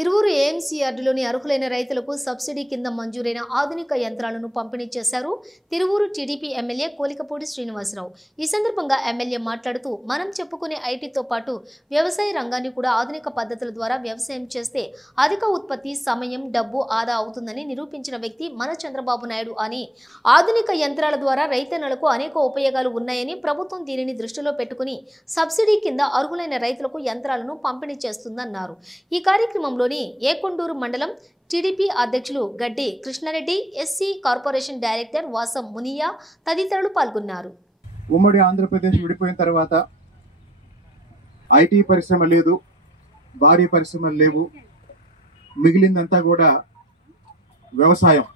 Tiruvuru AMC యార్డులోని అర్హులైన రైతులకు subsidy కింద మంజూరైన ఆధునిక యంత్రాలను పంపిణీ చేశారు తిరువూరు టీడీపీ ఎమ్మెల్యే కోలికపూడి శ్రీనివాసరావు. ఈ సందర్భంగా ఎమ్మెల్యే మాట్లాడుతూ మనం చెప్పుకునే ఐటీతో పాటు వ్యవసాయ రంగాన్ని కూడా ఆధునిక పద్ధతుల ద్వారా వ్యవసాయం చేస్తే అధిక ఉత్పత్తి, సమయం, డబ్బు ఆదా అవుతుందని నిరూపించిన వ్యక్తి మన చంద్రబాబు నాయుడు అని, ఆధునిక యంత్రాల ద్వారా రైతన్నలకు అనేక ఉపయోగాలు ఉన్నాయని, ప్రభుత్వం దీనిని దృష్టిలో పెట్టుకుని సబ్సిడీ కింద అర్హులైన రైతులకు యంత్రాలను పంపిణీ చేస్తుందన్నారు. ఈ కార్యక్రమంలో ఏకొండూరు మండలం టీడీపీ అధ్యక్షులు గడ్డి కృష్ణారెడ్డి, ఎస్సీ కార్పొరేషన్ డైరెక్టర్ వాసం మునియా తదితరులు పాల్గొన్నారు. ఉమ్మడి ఆంధ్రప్రదేశ్ విడిపోయిన తర్వాత ఐటీ పరిశ్రమ లేదు, భారీ పరిశ్రమలు లేవు, మిగిలిందంతా కూడా వ్యవసాయం.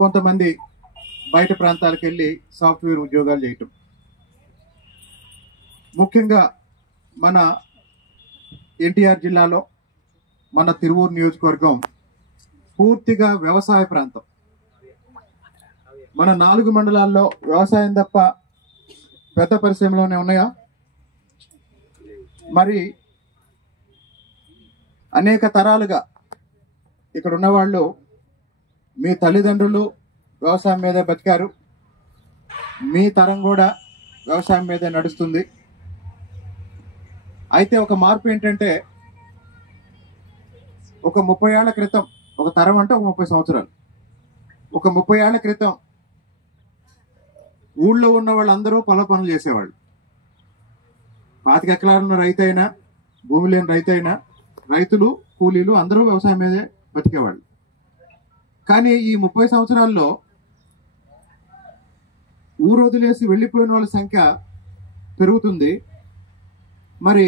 కొంతమంది బయట ప్రాంతాలకు వెళ్ళి సాఫ్ట్వేర్ ఉద్యోగాలు చేయటం. ముఖ్యంగా మన ఎన్టీఆర్ జిల్లాలో మన తిరువూరు నియోజకవర్గం పూర్తిగా వ్యవసాయ ప్రాంతం. మన 4 మండలాల్లో వ్యవసాయం తప్ప పెద్ద పరిశ్రమలోనే ఉన్నాయా? మరి అనేక తరాలుగా ఇక్కడ ఉన్నవాళ్ళు, మీ తల్లిదండ్రులు వ్యవసాయం మీదే బతికారు, మీ తరం కూడా వ్యవసాయం మీదే నడుస్తుంది. అయితే ఒక మార్పు ఏంటంటే, ఒక 30 ఏళ్ల క్రితం, ఒక తరం అంటే ఒక 30 సంవత్సరాలు, ఒక 30 ఏళ్ల క్రితం ఊళ్ళో ఉన్న వాళ్ళందరూ పొల పనులు చేసేవాళ్ళు. 25 ఎకరాలు ఉన్న రైతు అయినా, భూమి లేని రైతు అయినా, రైతులు, కూలీలు అందరూ వ్యవసాయం మీదే బతికేవాళ్ళు. కానీ ఈ 30 సంవత్సరాల్లో ఊరు వదిలేసి వెళ్ళిపోయిన వాళ్ళ సంఖ్య పెరుగుతుంది. మరి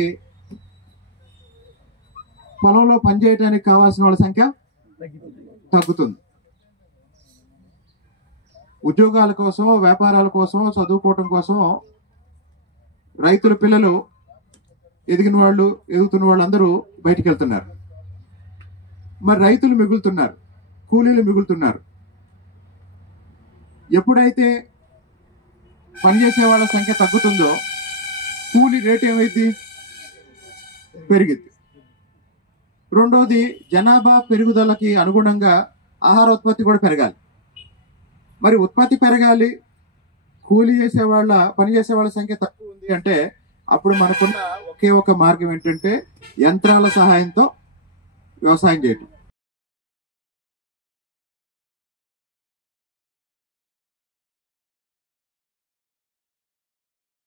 పొలంలో పనిచేయడానికి కావాల్సిన వాళ్ళ సంఖ్య తగ్గుతుంది. ఉద్యోగాల కోసం, వ్యాపారాల కోసం, చదువుకోవటం కోసం రైతుల పిల్లలు, ఎదిగిన వాళ్ళు, ఎదుగుతున్న వాళ్ళందరూ బయటికి వెళ్తున్నారు. మరి రైతులు మిగులుతున్నారు, కూలీలు మిగులుతున్నారు. ఎప్పుడైతే పనిచేసే వాళ్ళ సంఖ్య తగ్గుతుందో కూలీ రేట్ ఏమైంది? పెరిగింది. రెండోది, జనాభా పెరుగుదలకి అనుగుణంగా ఆహార ఉత్పత్తి కూడా పెరగాలి. మరి ఉత్పత్తి పెరగాలి, కూలీ పని చేసే వాళ్ళ సంఖ్య తక్కువ ఉంది అంటే అప్పుడు మనకున్న ఒకే ఒక మార్గం ఏంటంటే యంత్రాల సహాయంతో వ్యవసాయం చేయటం.